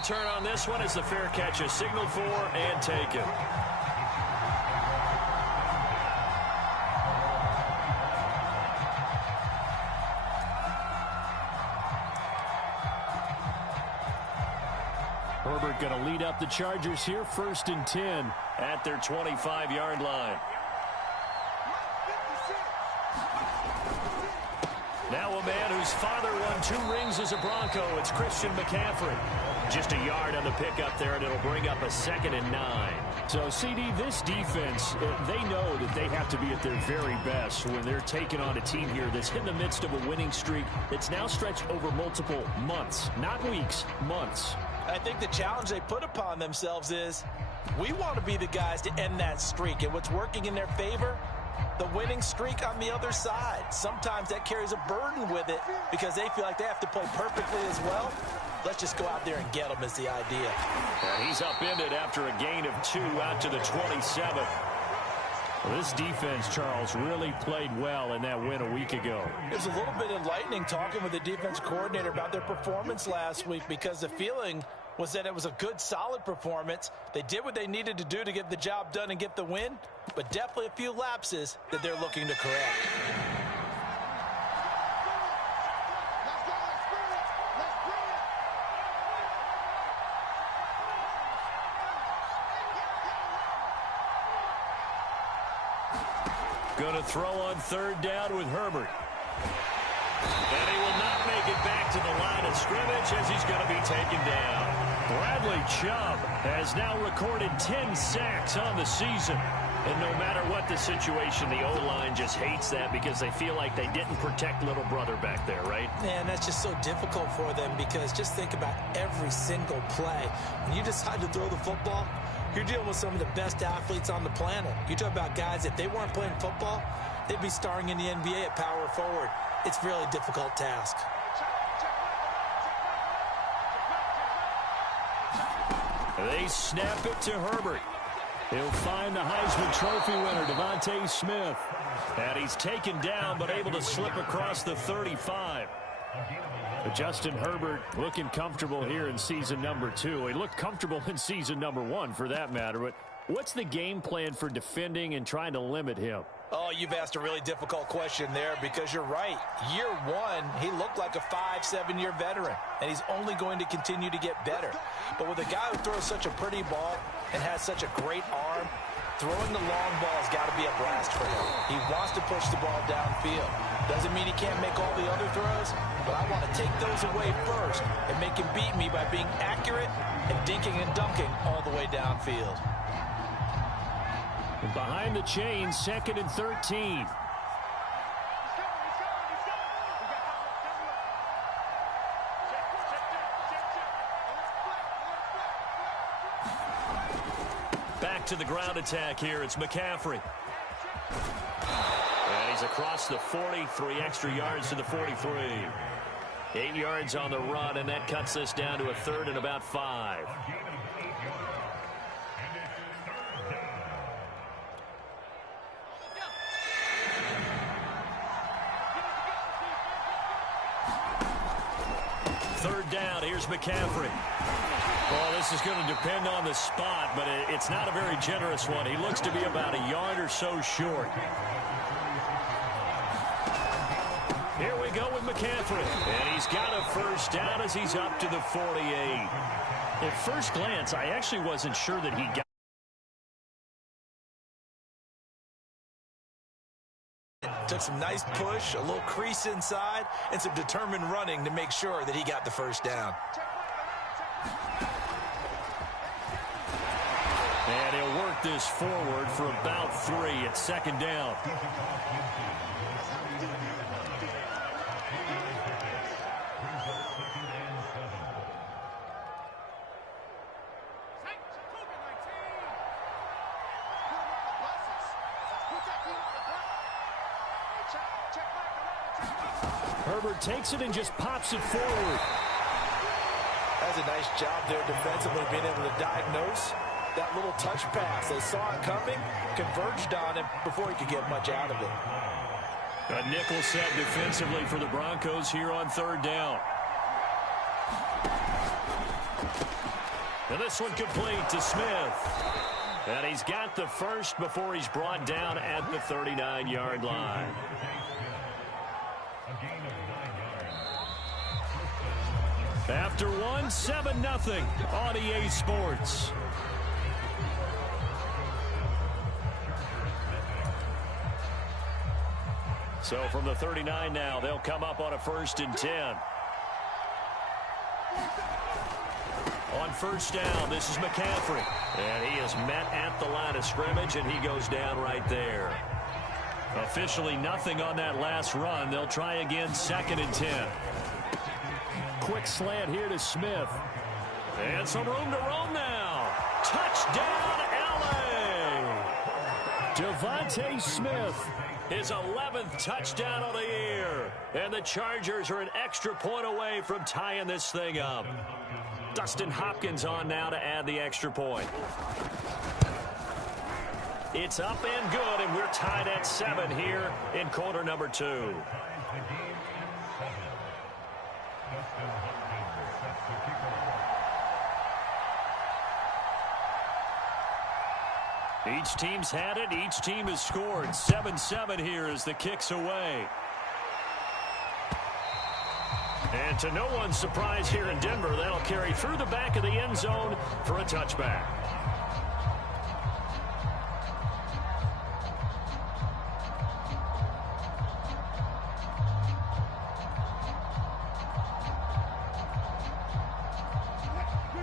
return on this one as the fair catch is signaled for and taken. Herbert going to lead up the Chargers here, 1st and 10 at their 25-yard line. Now a man whose father won 2 rings as a Bronco. It's Christian McCaffrey. Just a yard on the pickup there, and it'll bring up a 2nd and 9. So, CD, this defense, they know that they have to be at their very best when they're taking on a team here that's in the midst of a winning streak that's now stretched over multiple months, not weeks, months. I think the challenge they put upon themselves is we want to be the guys to end that streak. And what's working in their favor? The winning streak on the other side. Sometimes that carries a burden with it because they feel like they have to play perfectly as well. Let's just go out there and get them is the idea. And he's upended after a gain of 2 out to the 27. Well, this defense, Charles, really played well in that win a week ago. It was a little bit enlightening talking with the defense coordinator about their performance last week because the feeling was that it was a good, solid performance. They did what they needed to do to get the job done and get the win, but definitely a few lapses that they're looking to correct. Going to throw on 3rd down with Herbert. And he will not make it back to the line of scrimmage as he's going to be taken down. Bradley Chubb has now recorded 10 sacks on the season. And no matter what the situation, the O-line just hates that because they feel like they didn't protect little brother back there, right? Man, that's just so difficult for them because just think about every single play. When you decide to throw the football, you're dealing with some of the best athletes on the planet. You talk about guys, if they weren't playing football, they'd be starring in the NBA at power forward. It's a really difficult task. They snap it to Herbert. He'll find the Heisman Trophy winner, Devontae Smith. And he's taken down, but able to slip across the 35. Justin Herbert looking comfortable here in season number 2. He looked comfortable in season number 1, for that matter. But what's the game plan for defending and trying to limit him? Oh, you've asked a really difficult question there because you're right. Year 1, he looked like a 5-7-year veteran, and he's only going to continue to get better. But with a guy who throws such a pretty ball and has such a great arm, throwing the long ball has got to be a blast for him. He wants to push the ball downfield. Doesn't mean he can't make all the other throws, but I want to take those away first and make him beat me by being accurate and dinking and dunking all the way downfield. And behind the chains, 2nd and 13. Back to the ground attack here. It's McCaffrey. And he's across the 40, 3 extra yards to the 43. 8 yards on the run, and that cuts us down to a 3rd and about 5. Third down, here's McCaffrey. Well, this is going to depend on the spot, but it's not a very generous one. He looks to be about a yard or so short. Here we go with McCaffrey. And he's got a first down as he's up to the 48. At first glance, I actually wasn't sure that he got. Took some nice push, a little crease inside, and some determined running to make sure that he got the first down. And he'll work this forward for about 3 at 2nd down. Herbert takes it and just pops it forward. That's a nice job there defensively, being able to diagnose that little touch pass. They saw it coming, converged on him before he could get much out of it. A nickel set defensively for the Broncos here on 3rd down. And this one complete to Smith. And he's got the first before he's brought down at the 39-yard line. After one, 7-0 on EA Sports. So from the 39 now, they'll come up on a 1st and 10. On first down, this is McCaffrey. And he is met at the line of scrimmage, and he goes down right there. Officially nothing on that last run. They'll try again, 2nd and 10. Quick slant here to Smith. And some room to roam now. Touchdown, L.A. Devontae Smith, his 11th touchdown of the year. And the Chargers are an extra point away from tying this thing up. Dustin Hopkins on now to add the extra point. It's up and good, and we're tied at 7 here in quarter number 2. Each team's had it. Each team has scored. 7-7 here as the kick's away. And to no one's surprise here in Denver, that'll carry through the back of the end zone for a touchback.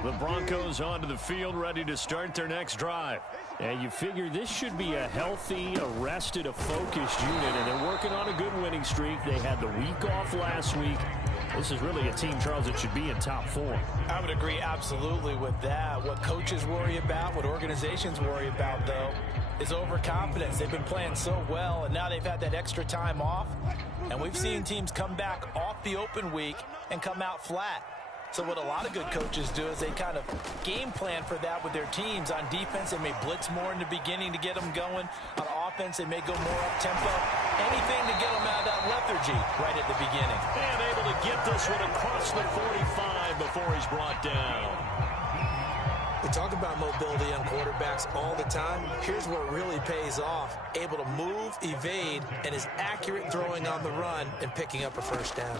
The Broncos onto the field, ready to start their next drive. And you figure this should be a healthy, arrested, a focused unit, and they're working on a good winning streak. They had the week off last week. This is really a team, Charles, that should be in top form. I would agree absolutely with that. What coaches worry about, what organizations worry about, though, is overconfidence. They've been playing so well, and now they've had that extra time off. And we've seen teams come back off the open week and come out flat. So what a lot of good coaches do is they kind of game plan for that with their teams. On defense, they may blitz more in the beginning to get them going. On offense, they may go more up-tempo. Anything to get them out of that lethargy right at the beginning. And able to get this one across the 45 before he's brought down. We talk about mobility on quarterbacks all the time. Here's where it really pays off. Able to move, evade, and is accurate throwing on the run and picking up a first down.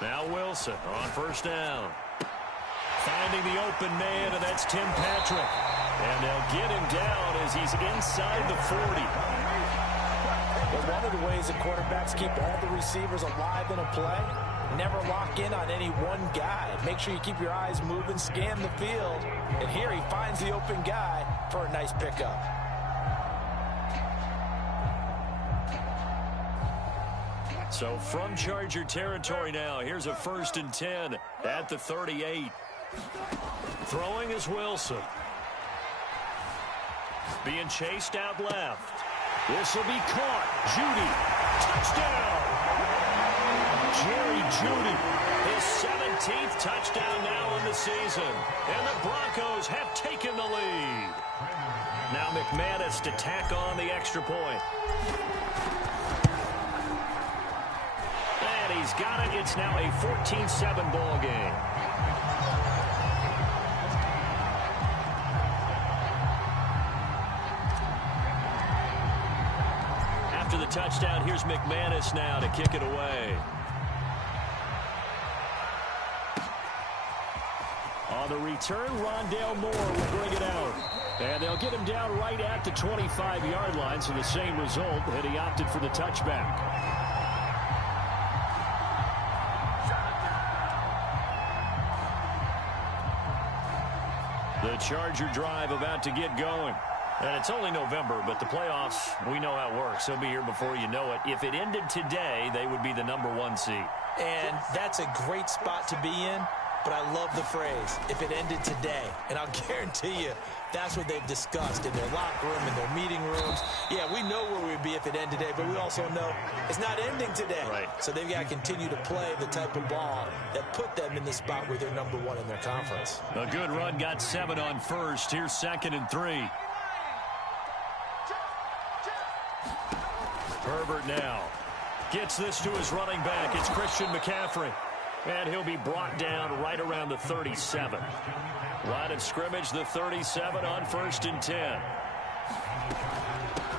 Now Wilson on first down. Finding the open man, and that's Tim Patrick. And they'll get him down as he's inside the 40. Well, one of the ways that quarterbacks keep all the receivers alive in a play, never lock in on any one guy. Make sure you keep your eyes moving, scan the field. And here he finds the open guy for a nice pickup. So from Charger territory now, here's a 1st and 10 at the 38. Throwing is Wilson. Being chased out left. This will be caught. Jeudy. Touchdown. Jerry Jeudy. His 17th touchdown now in the season. And the Broncos have taken the lead. Now McManus to tack on the extra point. And he's got it. It's now a 14-7 ball game. After the touchdown, here's McManus now to kick it away. On the return, Rondale Moore will bring it out. And they'll get him down right at the 25-yard line, so the same result, and he opted for the touchback. The Charger drive about to get going. And it's only November, but the playoffs, we know how it works. They'll be here before you know it. If it ended today, they would be the #1 seed. And that's a great spot to be in, but I love the phrase, if it ended today. And I'll guarantee you, that's what they've discussed in their locker room, in their meeting rooms. Yeah, we know where we'd be if it ended today, but we also know it's not ending today. Right. So they've got to continue to play the type of ball that put them in the spot where they're #1 in their conference. A good run, got 7 on first. Here's 2nd and 3. Herbert now gets this to his running back. It's Christian McCaffrey. And he'll be brought down right around the 37. Line of scrimmage, the 37 on 1st and 10.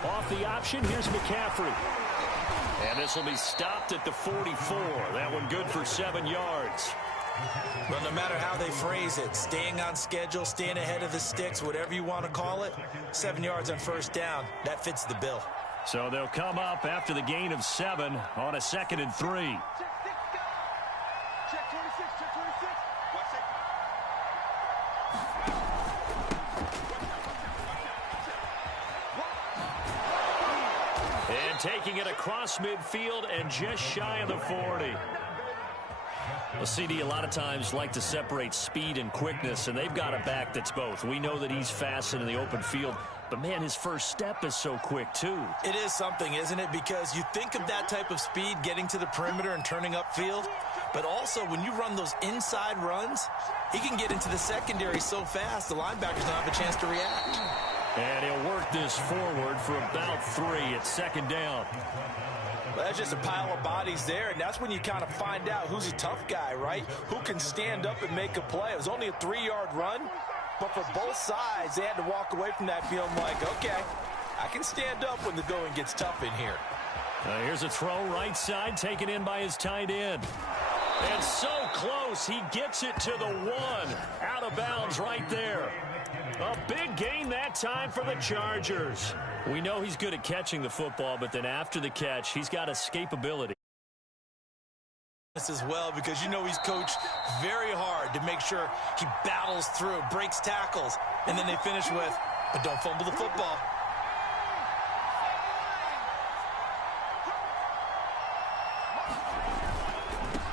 Off the option, here's McCaffrey. And this will be stopped at the 44. That one good for 7 yards. Well, no matter how they phrase it, staying on schedule, staying ahead of the sticks, whatever you want to call it, 7 yards on 1st down, that fits the bill. So they'll come up after the gain of 7 on a 2nd and 3. And taking it across midfield and just shy of the 40. Well, CD, a lot of times like to separate speed and quickness, and they've got a back that's both. We know that he's fast in the open field, but, man, his first step is so quick, too. It is something, isn't it? Because you think of that type of speed getting to the perimeter and turning upfield, but also when you run those inside runs, he can get into the secondary so fast the linebackers don't have a chance to react. And he'll work this forward for about 3 at 2nd down. Well, that's just a pile of bodies there, and that's when you kind of find out who's a tough guy, right? Who can stand up and make a play. It was only a 3-yard run, but for both sides, they had to walk away from that feeling like, okay, I can stand up when the going gets tough in here. Here's a throw right side, taken in by his tight end. And so close, he gets it to the 1. Out of bounds right there. A big gain that time for the Chargers. We know he's good at catching the football, but then after the catch, he's got escapability. As well, because you know he's coached very hard to make sure he battles through, breaks tackles, and then they finish with, but don't fumble the football.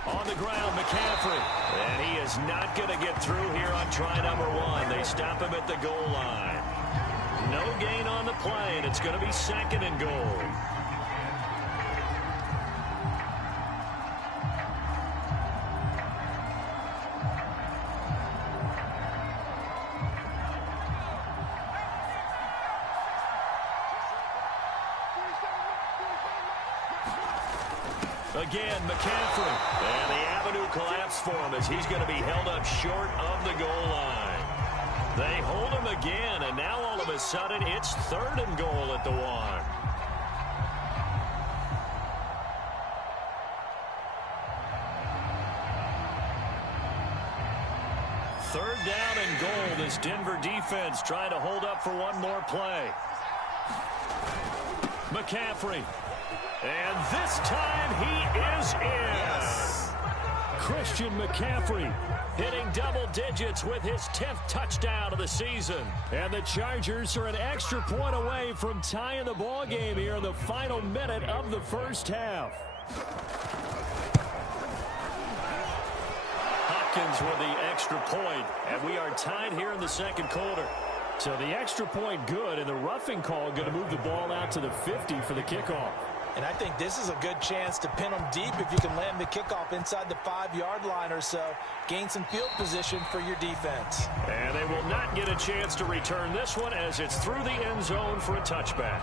On the ground, McCaffrey. And he is not going to get through here on try number 1. They stop him at the goal line. No gain on the play, and it's going to be 2nd and goal. Again, McCaffrey. And the avenue collapsed for him as he's going to be held up short of the goal line. They hold him again, and now all of a sudden it's 3rd and goal at the 1. Third down and goal. This Denver defense trying to hold up for one more play. McCaffrey. And this time he is in. Yes. Christian McCaffrey hitting double digits with his 10th touchdown of the season. And the Chargers are an extra point away from tying the ball game here in the final minute of the first half. Hopkins with the extra point, and we are tied here in the 2nd quarter. So the extra point good, and the roughing call going to move the ball out to the 50 for the kickoff. And I think this is a good chance to pin them deep if you can land the kickoff inside the 5-yard line or so. Gain some field position for your defense. And they will not get a chance to return this one as it's through the end zone for a touchback.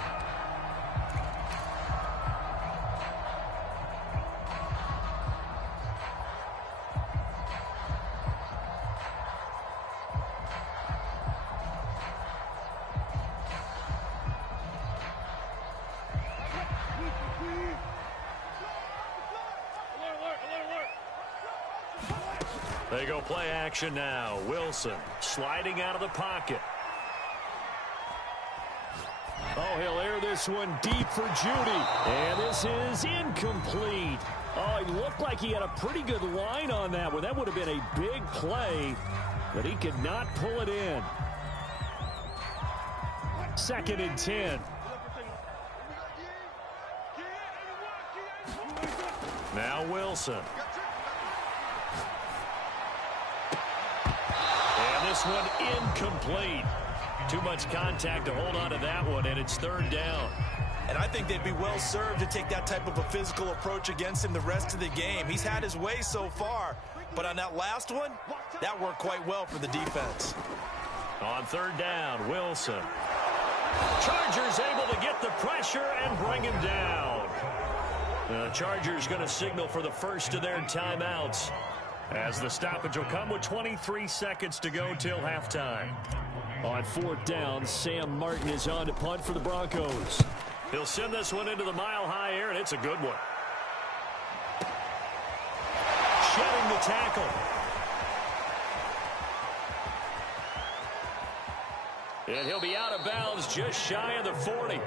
They go play action now. Wilson sliding out of the pocket. Oh, he'll air this one deep for Judy. And this is incomplete. Oh, he looked like he had a pretty good line on that one. That would have been a big play, but he could not pull it in. 2nd and 10. Now Wilson. And this one incomplete. Too much contact to hold on to that one, and it's 3rd down. And I think they'd be well served to take that type of a physical approach against him the rest of the game. He's had his way so far, but on that last one, that worked quite well for the defense. On 3rd down, Wilson. Chargers able to get the pressure and bring him down. The Chargers going to signal for the first of their timeouts, as the stoppage will come with 23 seconds to go till halftime. On fourth down, Sam Martin is on to punt for the Broncos. He'll send this one into the mile-high air, and it's a good one. Shedding the tackle. And he'll be out of bounds just shy of the 40.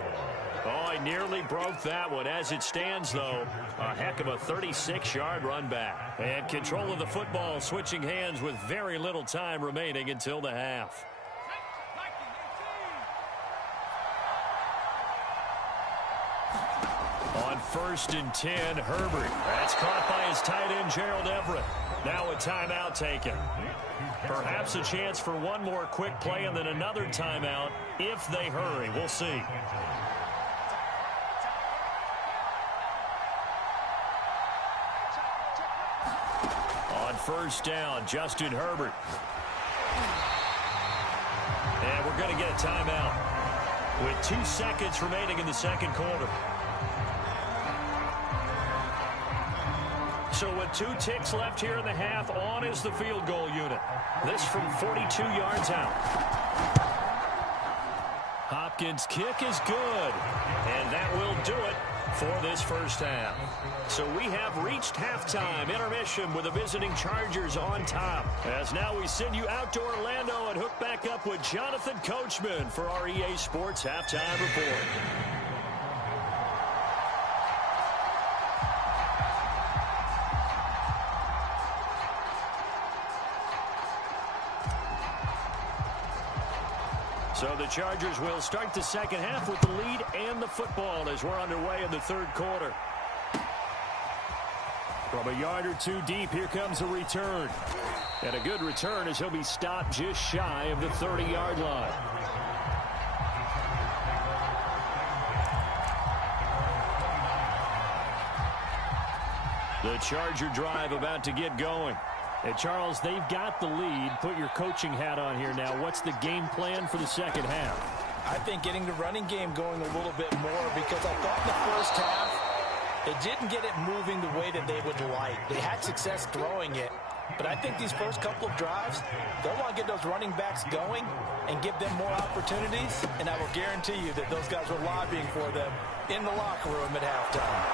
Oh, he nearly broke that one. As it stands, though, a heck of a 36-yard run back. And control of the football switching hands with very little time remaining until the half. On 1st and 10, Herbert. That's caught by his tight end, Gerald Everett. Now a timeout taken. Perhaps a chance for one more quick play and then another timeout if they hurry. We'll see. On 1st down, Justin Herbert. And we're going to get a timeout with 2 seconds remaining in the second quarter. So with 2 ticks left here in the half, on is the field goal unit. This from 42 yards out. Hopkins' kick is good. And that will do it for this first half. So we have reached halftime intermission with the visiting Chargers on top. As now we send you out to Orlando and hook back up with Jonathan Coachman for our EA Sports Halftime Report. So the Chargers will start the second half with the lead and the football as we're underway in the third quarter. From a yard or two deep, here comes a return. And a good return as he'll be stopped just shy of the 30-yard line. The Charger drive about to get going. And Charles, they've got the lead. Put your coaching hat on here now. What's the game plan for the second half? I think getting the running game going a little bit more, because I thought in the first half they didn't get it moving the way that they would like. They had success throwing it, but I think these first couple of drives, they'll want to get those running backs going and give them more opportunities, and I will guarantee you that those guys were lobbying for them in the locker room at halftime.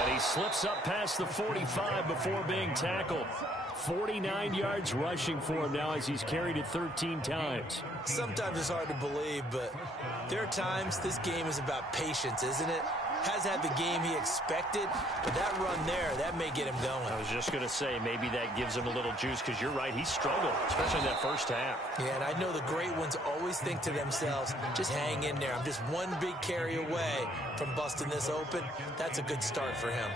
And he slips up past the 45 before being tackled. 49 yards rushing for him now as he's carried it 13 times. Sometimes it's hard to believe, but there are times this game is about patience, isn't it? Has had the game he expected, but that run there, that may get him going. I was just going to say, maybe that gives him a little juice, because you're right, he struggled, especially in that first half. Yeah, and I know the great ones always think to themselves, just hang in there. I'm just one big carry away from busting this open. That's a good start for him.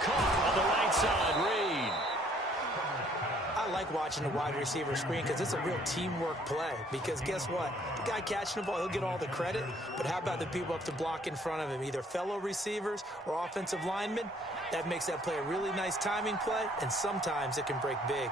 Caught on the right side, Reed. I like watching the wide receiver screen because it's a real teamwork play. Because guess what? The guy catching the ball, he'll get all the credit. But how about the people up to block in front of him, either fellow receivers or offensive linemen? That makes that play a really nice timing play, and sometimes it can break big.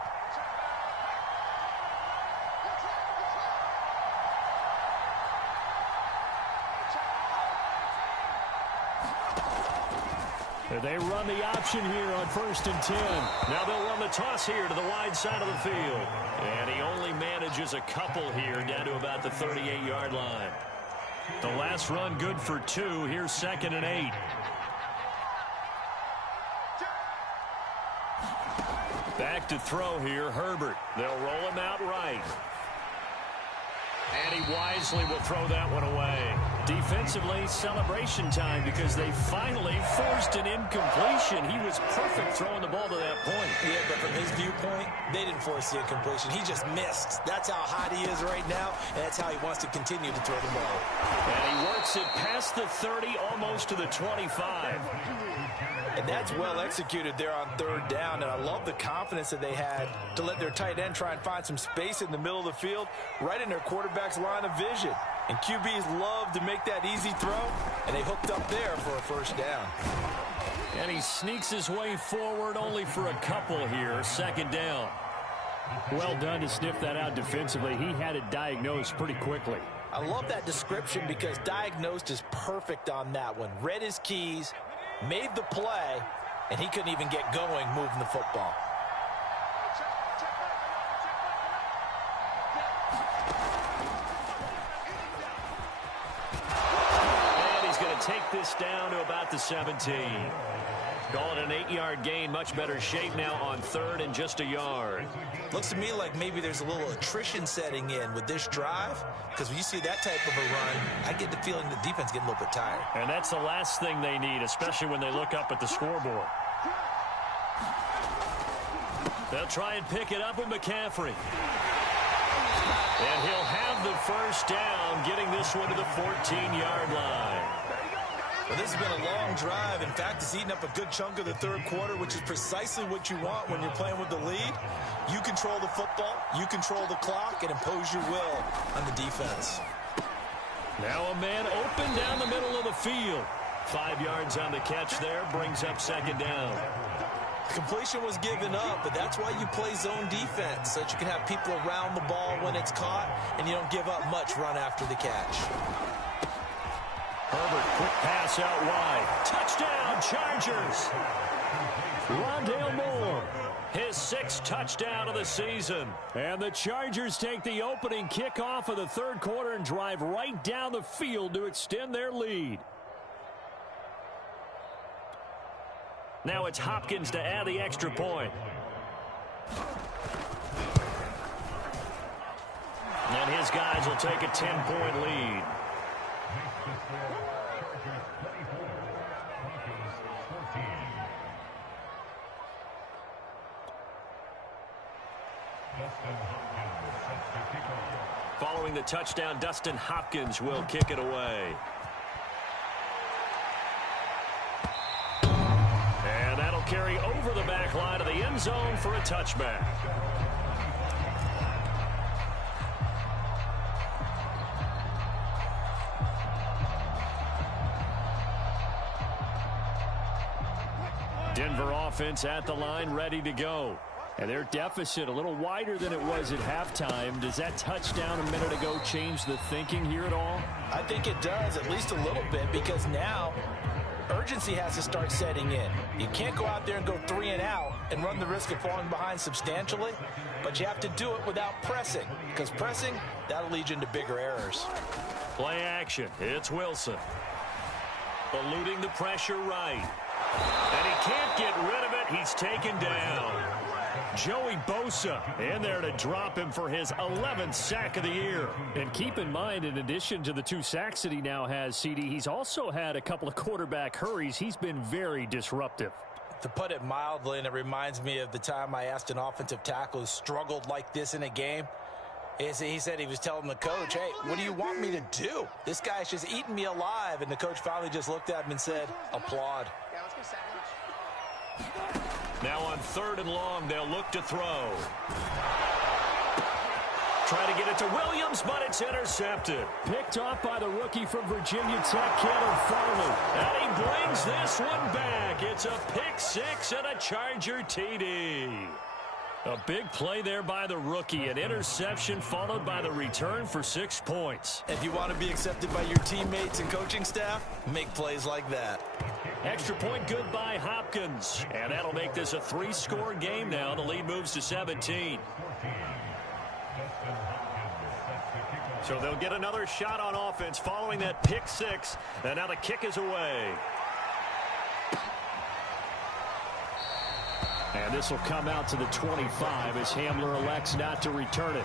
They run the option here on 1st and 10. Now they'll run the toss here to the wide side of the field. And he only manages a couple here down to about the 38-yard line. The last run good for 2. Here's 2nd and 8. Back to throw here, Herbert. They'll roll him out right. And he wisely will throw that one away. Defensively, celebration time because they finally forced an incompletion. He was perfect throwing the ball to that point. Yeah, but from his viewpoint, they didn't force the incompletion. He just missed. That's how hot he is right now, and that's how he wants to continue to throw the ball. And he works it past the 30, almost to the 25. And that's well executed there on 3rd down, and I love the confidence that they had to let their tight end try and find some space in the middle of the field, right in their quarterback's line of vision. And QBs love to make that easy throw, and they hooked up there for a 1st down. And he sneaks his way forward only for a couple here, 2nd down. Well done to sniff that out defensively. He had it diagnosed pretty quickly. I love that description because diagnosed is perfect on that one. Read his keys, made the play, and he couldn't even get going moving the football. And he's going to take this down to about the 17. Call it an 8-yard gain. Much better shape now on 3rd and just a yard. Looks to me like maybe there's a little attrition setting in with this drive, because when you see that type of a run, I get the feeling the defense getting a little bit tired. And that's the last thing they need, especially when they look up at the scoreboard. They'll try and pick it up with McCaffrey. And he'll have the first down, getting this one to the 14-yard line. Well, this has been a long drive. In fact, it's eaten up a good chunk of the 3rd quarter, which is precisely what you want when you're playing with the lead. You control the football, you control the clock, and impose your will on the defense. Now a man open down the middle of the field. 5 yards on the catch there, brings up 2nd down. Completion was given up, but that's why you play zone defense, so that you can have people around the ball when it's caught, and you don't give up much run after the catch. Herbert, quick pass out wide. Touchdown, Chargers. Rondale Moore, his 6th touchdown of the season. And the Chargers take the opening kickoff of the 3rd quarter and drive right down the field to extend their lead. Now it's Hopkins to add the extra point. And his guys will take a 10-point lead. Following the touchdown, Dustin Hopkins will kick it away. And that'll carry over the back line of the end zone for a touchback. Denver offense at the line, ready to go. And their deficit a little wider than it was at halftime. Does that touchdown a minute ago change the thinking here at all? I think it does, at least a little bit, because now urgency has to start setting in. You can't go out there and go 3 and out and run the risk of falling behind substantially, but you have to do it without pressing, because pressing, that'll lead you into bigger errors. Play action. It's Wilson. Eluding the pressure right. And he can't get rid of it. He's taken down. Joey Bosa in there to drop him for his 11th sack of the year. And keep in mind, in addition to the 2 sacks that he now has, CD, he's also had a couple of quarterback hurries. He's been very disruptive. To put it mildly, and it reminds me of the time I asked an offensive tackle who struggled like this in a game. He said he was telling the coach, hey, what do you want me to do? This guy's just eating me alive. And the coach finally just looked at him and said, applaud. Now on 3rd and long, they'll look to throw. Try to get it to Williams, but it's intercepted. Picked off by the rookie from Virginia Tech, Caleb Farley. And he brings this one back. It's a pick 6 and a Charger TD. A big play there by the rookie. An interception followed by the return for 6 points. If you want to be accepted by your teammates and coaching staff, make plays like that. Extra point good by Hopkins. And that'll make this a 3-score game now. The lead moves to 17. So they'll get another shot on offense following that pick 6. And now the kick is away. And this will come out to the 25 as Hamler elects not to return it.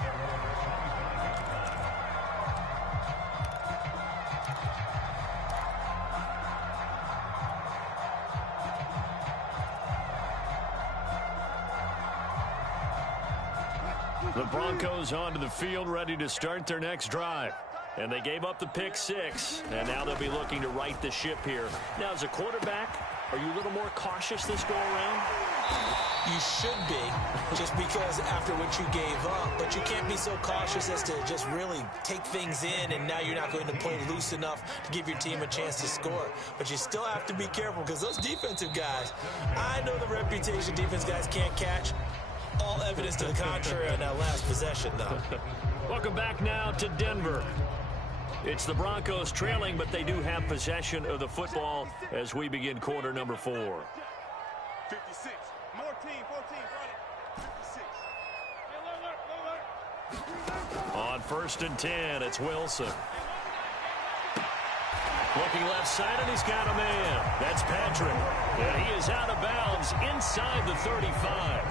The Broncos onto the field, ready to start their next drive. And they gave up the pick 6, and now they'll be looking to right the ship here. Now, as a quarterback, are you a little more cautious this go-around? You should be, just because after what you gave up. But you can't be so cautious as to just really take things in, and now you're not going to play loose enough to give your team a chance to score. But you still have to be careful, because those defensive guys, I know the reputation defense guys can't catch. All evidence to the contrary on that last possession, though. Welcome back now to Denver. It's the Broncos trailing, but they do have possession of the football as we begin quarter number 4. 56. More team, 14. Run it. 56. On 1st and 10, it's Wilson. Looking left side, and he's got a man. That's Patrick. And he is out of bounds inside the 35.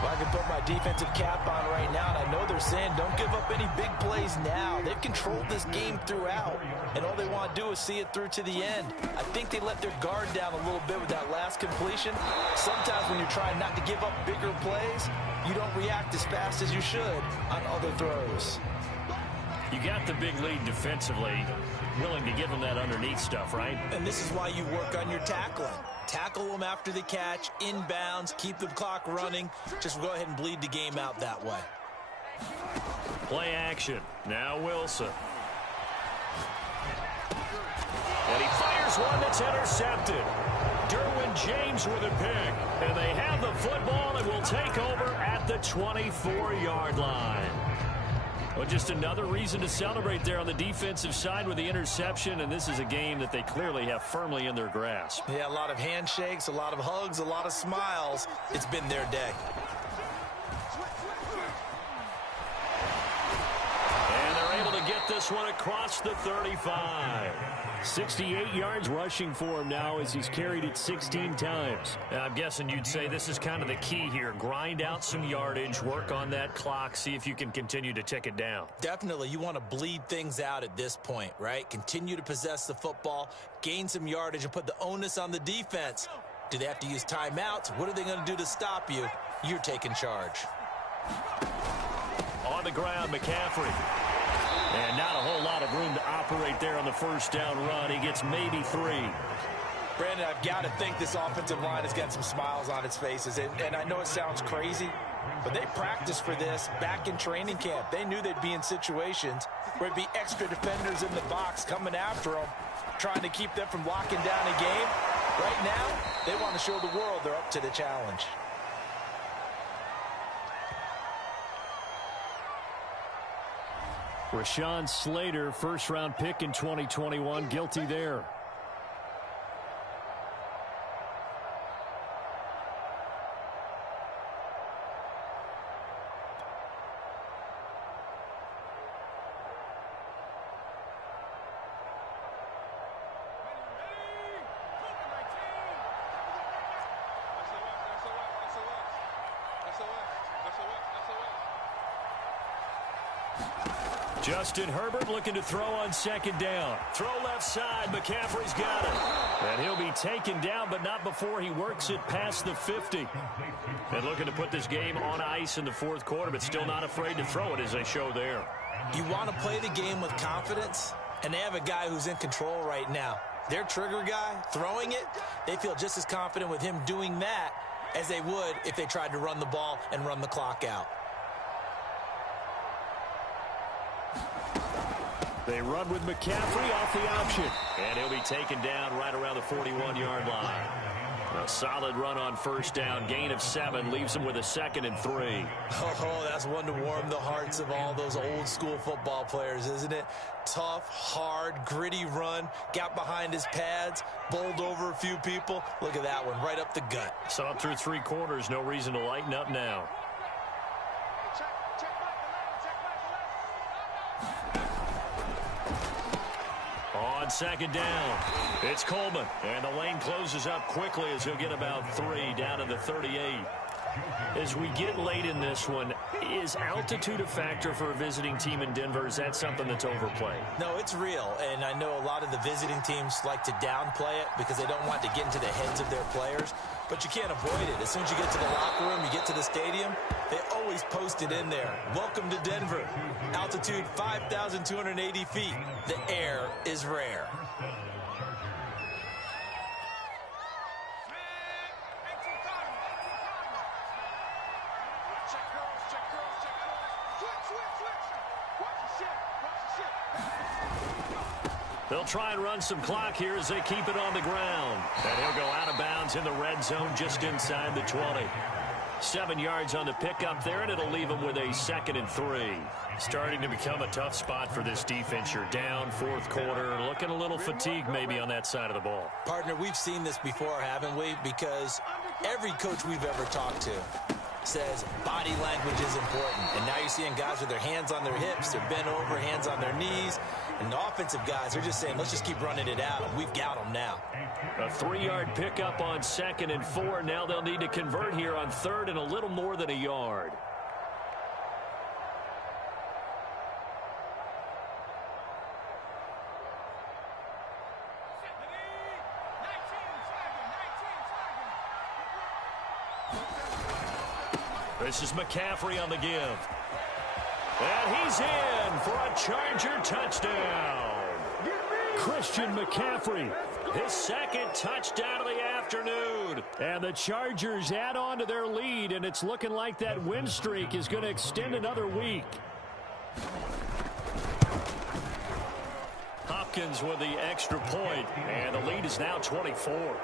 Well, I can put my defensive cap on right now, and I know they're saying don't give up any big plays now. They've controlled this game throughout, and all they want to do is see it through to the end. I think they let their guard down a little bit with that last completion. Sometimes when you're trying not to give up bigger plays, you don't react as fast as you should on other throws. You got the big lead defensively, willing to give them that underneath stuff, right? And this is why you work on your tackling. Tackle them after the catch, inbounds, keep the clock running. Just go ahead and bleed the game out that way. Play action. Now Wilson. And he fires one that's intercepted. Derwin James with a pick. And they have the football and will take over at the 24-yard line. Well, just another reason to celebrate there on the defensive side with the interception, and this is a game that they clearly have firmly in their grasp. Yeah, a lot of handshakes, a lot of hugs, a lot of smiles. It's been their day. And they're able to get this one across the 35. 68 yards rushing for him now as he's carried it 16 times. Now, I'm guessing you'd say this is kind of the key here. Grind out some yardage, work on that clock, see if you can continue to tick it down. Definitely, you want to bleed things out at this point, right? Continue to possess the football, gain some yardage, and put the onus on the defense. Do they have to use timeouts? What are they going to do to stop you? You're taking charge. On the ground, McCaffrey. And not a whole lot of room to operate there on the first down run. He gets maybe 3. Brandon, I've got to think this offensive line has got some smiles on its faces. And I know it sounds crazy, but they practiced for this back in training camp. They knew they'd be in situations where it'd be extra defenders in the box coming after them, trying to keep them from locking down a game. Right now, they want to show the world they're up to the challenge. Rashawn Slater, first-round pick in 2021, guilty there. Justin Herbert looking to throw on second down. Throw left side. McCaffrey's got it. And he'll be taken down, but not before he works it past the 50. And looking to put this game on ice in the fourth quarter, but still not afraid to throw it as they show there. You want to play the game with confidence, and they have a guy who's in control right now. Their trigger guy, throwing it, they feel just as confident with him doing that as they would if they tried to run the ball and run the clock out. They run with McCaffrey off the option. And he'll be taken down right around the 41-yard line. A solid run on first down. Gain of 7 leaves him with a 2nd and 3. Oh, that's one to warm the hearts of all those old-school football players, isn't it? Tough, hard, gritty run. Got behind his pads, bowled over a few people. Look at that one, right up the gut. Saw it through 3 quarters. No reason to lighten up now. On second down, it's Coleman. And the lane closes up quickly as he'll get about 3 down to the 38. As we get late in this one, is altitude a factor for a visiting team in Denver? Is that something that's overplayed? No, it's real, and I know a lot of the visiting teams like to downplay it because they don't want to get into the heads of their players, but you can't avoid it. As soon as you get to the locker room, you get to the stadium, they always post it in there. Welcome to Denver. Altitude 5,280 feet. The air is rare. They'll try and run some clock here as they keep it on the ground. And he'll go out of bounds in the red zone just inside the 20. 7 yards on the pickup there, and it'll leave them with a 2nd and 3. Starting to become a tough spot for this defense. You're down fourth quarter, looking a little fatigued maybe on that side of the ball. Partner, we've seen this before, haven't we? Because every coach we've ever talked to says body language is important. And now you're seeing guys with their hands on their hips, they're bent over, hands on their knees. And the offensive guys are just saying, let's just keep running it out. And we've got them now. A 3-yard pickup on 2nd and 4. Now they'll need to convert here on 3rd and a little more than a yard. This is McCaffrey on the give. And he's in for a Charger touchdown. Christian McCaffrey, his 2nd touchdown of the afternoon. And the Chargers add on to their lead, and it's looking like that win streak is going to extend another week. Hopkins with the extra point, and the lead is now 24.